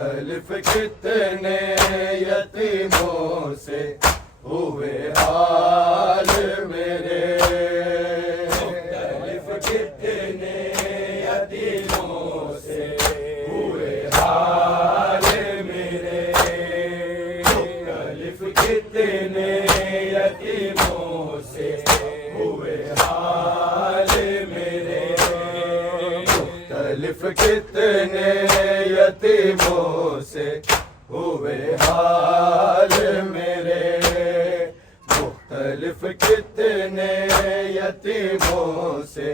मुख्तलिफ कितने यतीमों से हुए हाल मेरे, मुख्तलिफ कितने यतीमों से हुए हाल मेरे, मुख्तलिफ कितने यतीमों से हुए हाल मेरे, मुख्तलिफ कितने यतीमों से हुए हाल मेरे, मुख्तलिफ कितने यतीमों से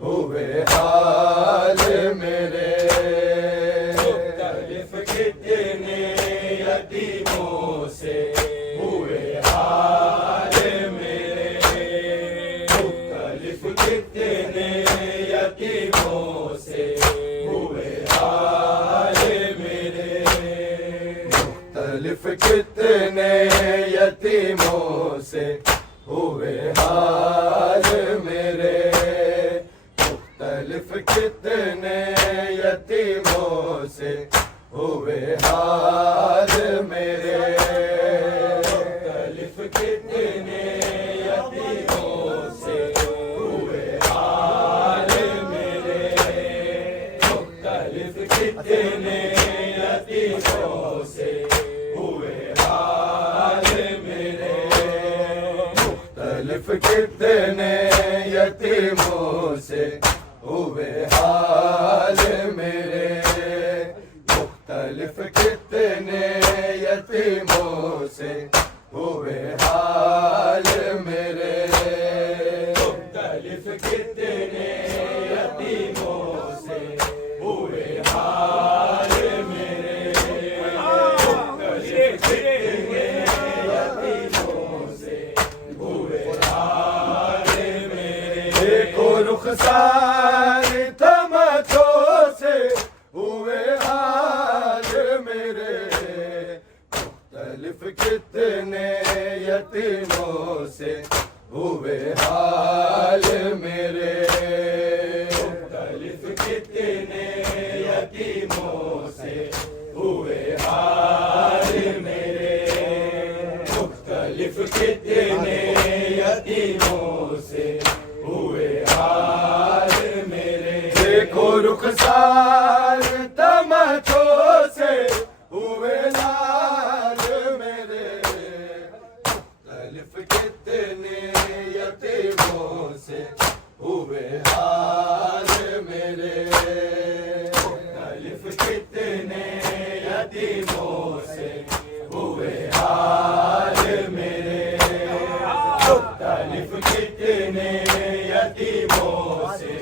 हुए हाल मेरे, मुख्तलिफ कितने यतीमों से हुए हाल मेरे, मुख्तलिफ कितने यतीमों से हुए हाल मेरे, मुख्तलिफ कितने यतीमों से हुए हाल मेरे, मुख्तलिफ कितने यतीमों से हुए हाल मेरे, मुख्तलिफ कितने यतीमों से हुए हाल मेरे, मुख्तलिफ कितने यतीमों से हुए हाल मेरे, मुख्तलिफ कितने यतीमों से हुए हाल मेरे, मुख्तलिफ कितने यतीमों से हुए हाल मेरे, मुख्तलिफ कितने यतीमों से हुए हाल मेरे, मुख्तलिफ कितने यतीमों से हुए हाल मेरे, देखो रुखसार तमचों से हुए हाल मेरे, मुख्तलिफ कितने यतीमों से हुए हाल मेरे, मुख्तलिफ कितने यतीमों से हुए हाल मेरे, मुख्तलिफ कितने यतीमों से हुए हाल मेरे, देखो रुखसार तमचों से हुए लाल मेरे, मुख्तलिफ कितने यतीमों से हुए हाल मेरे, मुख्तलिफ कितने यतीमों से हुए हाल मेरे, मुख्तलिफ कितने यतीमों से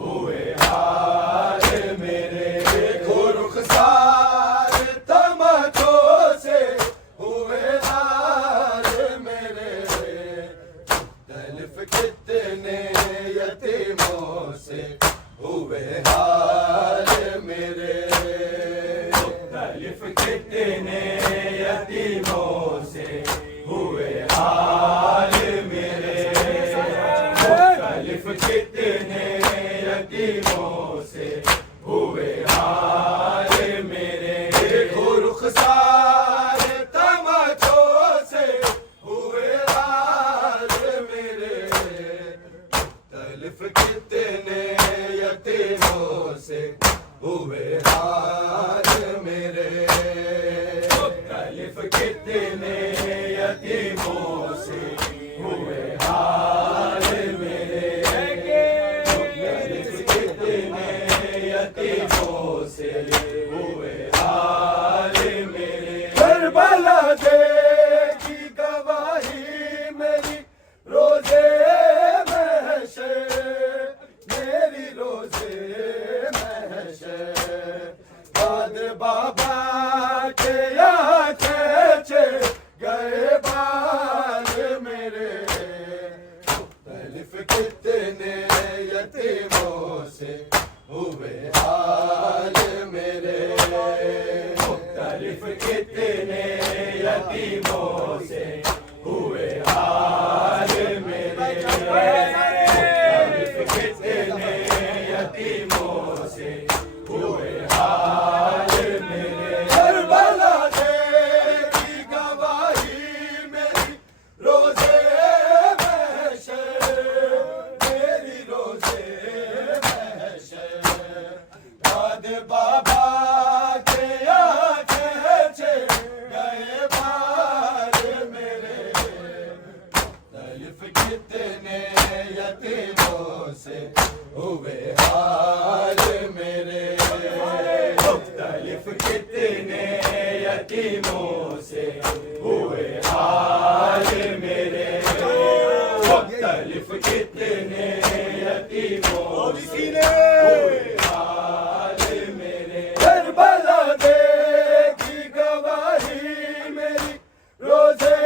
हुए हाल मेरे, देखो रुखसार तमचों से हुए हाल मेरे, मुख्तलिफ कितने यतीमों से हुए हाल मेरे, मुख्तलिफ कितने यतीमों से हुए हाल मेरे, मुख्तलिफ कितने यतीमों से हुए हाल मेरे, देखो रुखसार तमचों से हुए हाल मेरे, मुख्तलिफ कितने यतीमों से हुए हाल मेरे, मुख्तलिफ कितने यतीमों से हुए हाल मेरे, मुख्तलिफ कितने यतीमों से हुए हाल मेरे, करबला देगी गवाही मेरी रोज़े महशर, मेरी रोज़े महशर, बाद बाबा के यहाँ खेचे गए बाल मेरे, मुख्तलिफ कितने यतीमों से हुए हाल मेरे, मुख्तलिफ कितने यतीमों से हुए हाल मेरे, मुख्तलिफ कितने यतीमों से हुए हाल मेरे, कितने यतीमों से हुए हाल मेरे, मुख्तलिफ कितने यतीमों से हुए हाल मेरे। करबला देगी गवाही मेरी रोज़े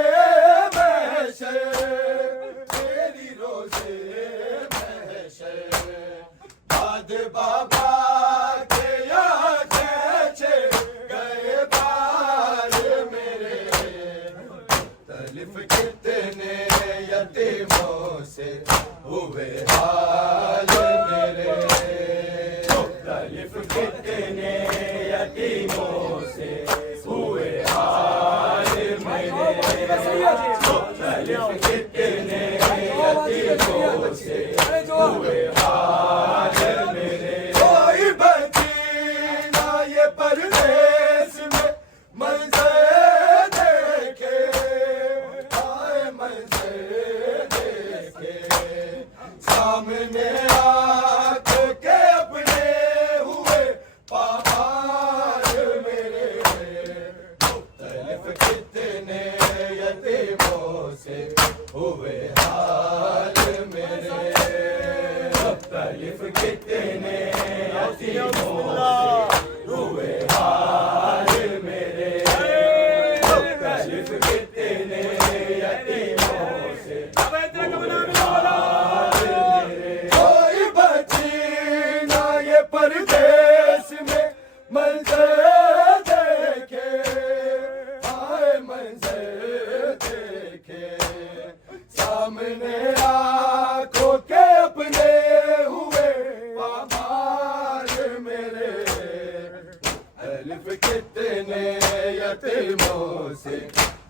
महशर, तेरी रोज़े महशर। बाद बाबा के यहाँ खींचे गए बाल मेरे, मुख्तलिफ कितने यतीमों से हुए हाल मेरे, मुख्तलिफ कितने यतीमों से हुए हाल मेरे, मुख्तलिफ कितने यतीमों से हुए हाल मेरे। कोई बची ना ये परदेस में मंज़र देखे, आए मंज़र देखे। सामने आँखों के अपने हुए पामार मेरे, मुख्तलिफ कितने यतीमों से हुए हाल मेरे, मुख्तलिफ कितने यतीमों से हुए हाल मेरे, मुख्तलिफ कितने यतीमों से हुए हाल मेरे। कोई बची ना ये परदेस में मंज़र देखे, आए मंज़र देखे। सामने आँखों के अपने हुए पामार मेरे, मुख्तलिफ कितने यतीमों से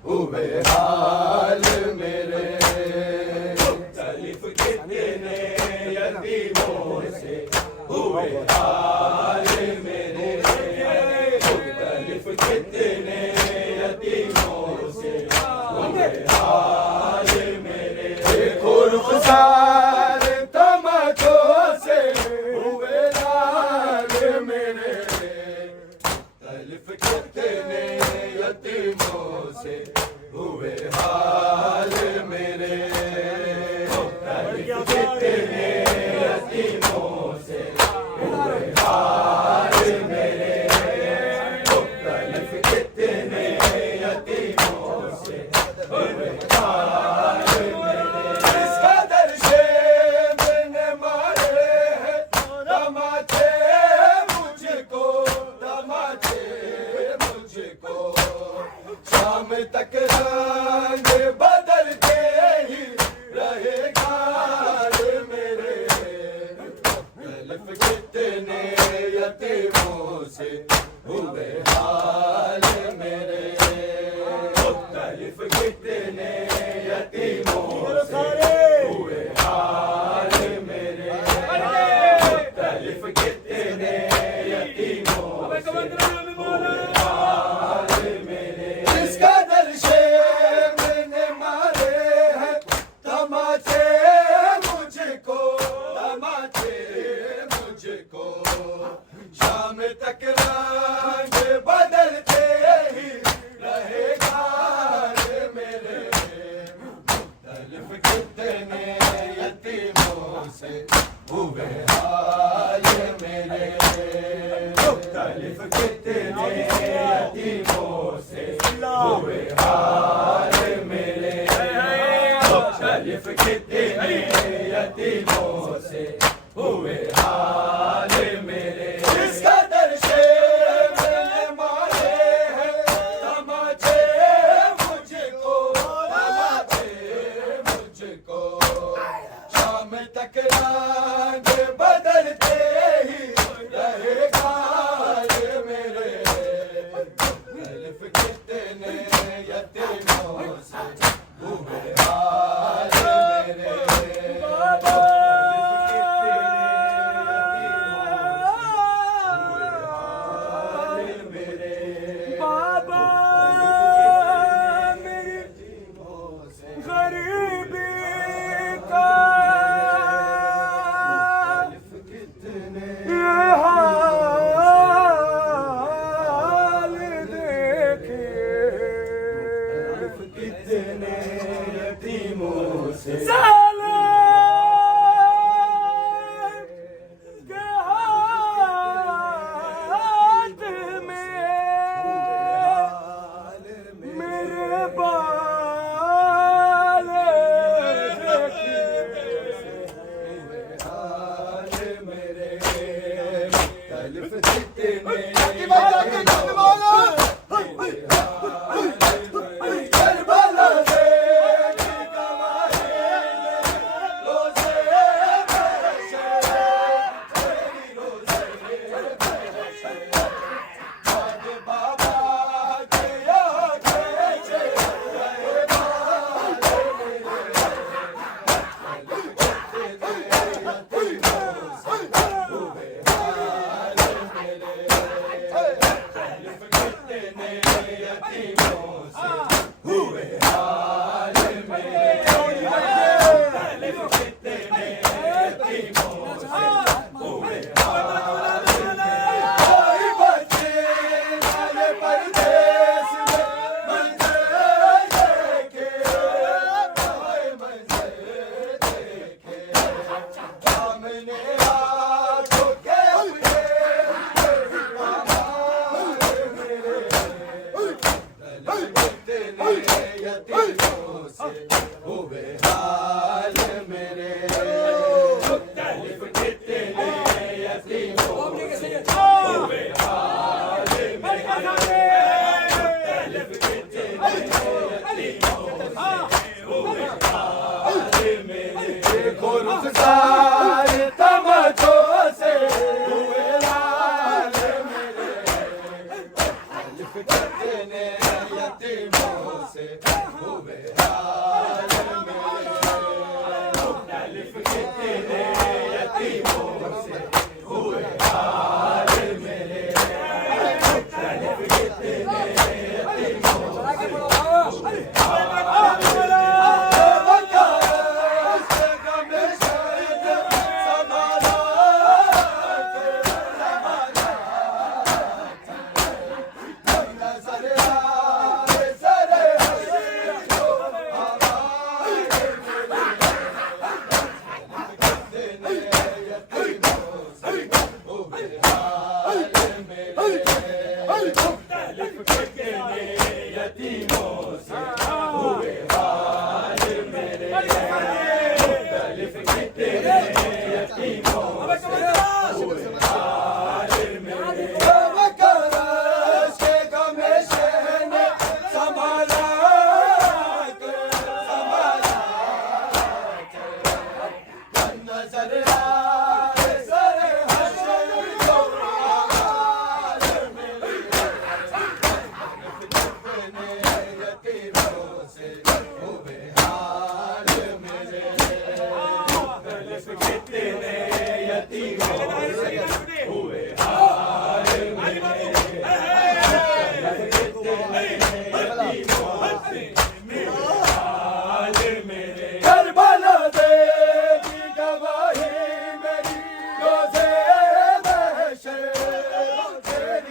हुए हाल मेरे, मुख्तलिफ कितने यतीमों से हुए हाल मेरे, मुख्तलिफ कितने यतीमों से हुए हाल मेरे। देखो रुखसार तमाचों से हुए लाल मेरे, मुख्तलिफ कितने यतीमों से हुए हाल मेरे, मुख्तलिफ कितने यतीमों से हुए हाल मेरे, मुख्तलिफ कितने यतीमों से हुए हाल मेरे। इस कदर शेम ने मारे हैं तमाचे मुझको, तमाचे मुझको। शाम तक रंग बदलते ही रहेगा मेरे, मुख्तलिफ कितने यतीमों से हुए हाल मेरे, मुख्तलिफ कितने यतीमों से हुए हाल मेरे, मुख्तलिफ कितने यतीमों से हुए हाल मेरे। इस कदर शेम ने यतीमों से हुए हाल मेरे कितने यतीमों से हुए हाल कोई बच्चे वाले परदेस में मंजर देखे कोई मंजर देखे सामने आंखों के अपने यतीमों से हुए हाल मेरे मुख्तलिफ कितने यतीमों से हुए हाल मेरे मुख्तलिफ कितने यतीमों से हुए हाल मेरे देखो रुखसार तमचों से हुए हाल मेरे मुख्तलिफ कितने यतीमों से हुए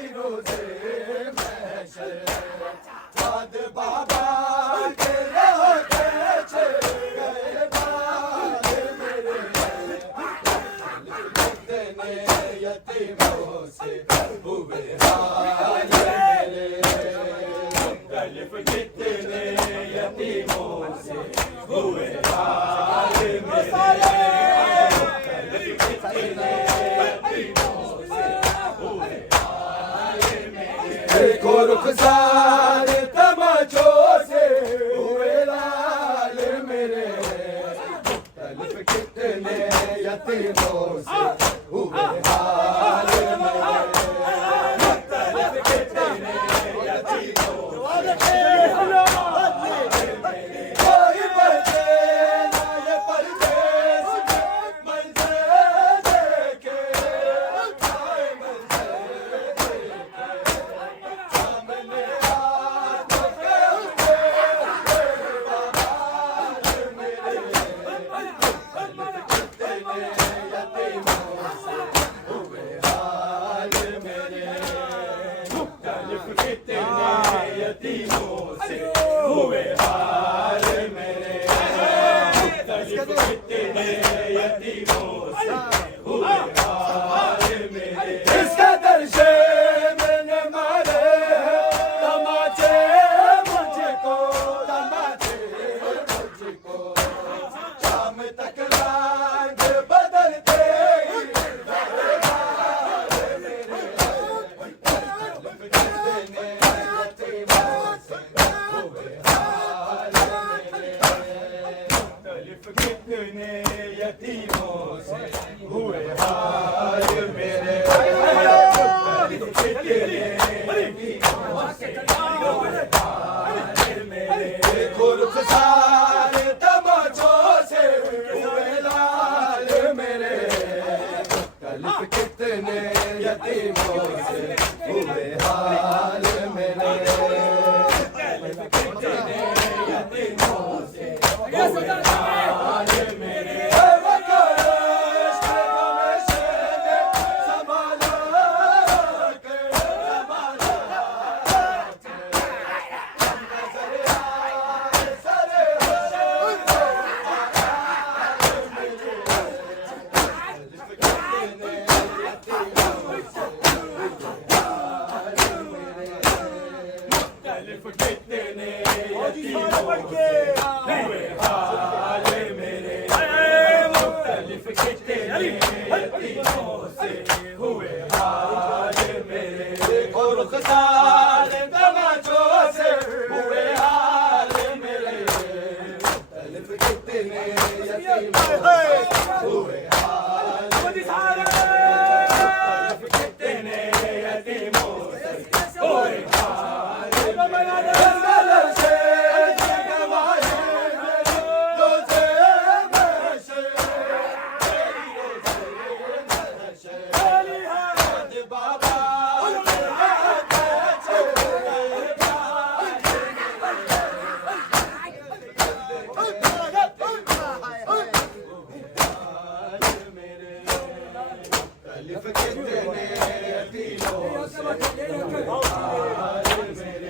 हाल मेरे मुख्तलिफ कितने यतीमों से हुए हाल मेरे मुख्तलिफ कितने यतीमों से हुए हाल देखो रुखसार तमचों से हुए लाल मेरे मुख्तलिफ कितने यतीमों से हुए हाल मेरे मुख्तलिफ कितने यतीमों से कोई बच्चे वाले परदेस में मंजर देखे कोई मंजर सामने आंखों के अपने मेरे कितने यतीमों से हुए हाल मेरे मुख्तलिफ कितने यतीमों से हुए हाल मेरे मुख्तलिफ कितने यतीमों से हुए हाल मेरे इसका दर्शे मैंने मारे तमाचे मुझको शाम तक रंग बदलते कितने यतीमों से हुए हाल मेरे देखो रुखसार तमचों से हुए लाल मेरे मुख्तलिफ कितने यतीमों से हुए हाल मेरे मुख्तलिफ कितने और बढ़ के हुए हाल मेरे मुख्तलिफ कितने यतीमों से हुए हाल मेरे और रुखसार तमाचों से हुए हाल मेरे मुख्तलिफ कितने यतीमों से हुए हाल मुख्तलिफ कितने यतीमों से हुए हाल जंगल से जगवाए रोज़े महशर बाबा कितने यतीमों से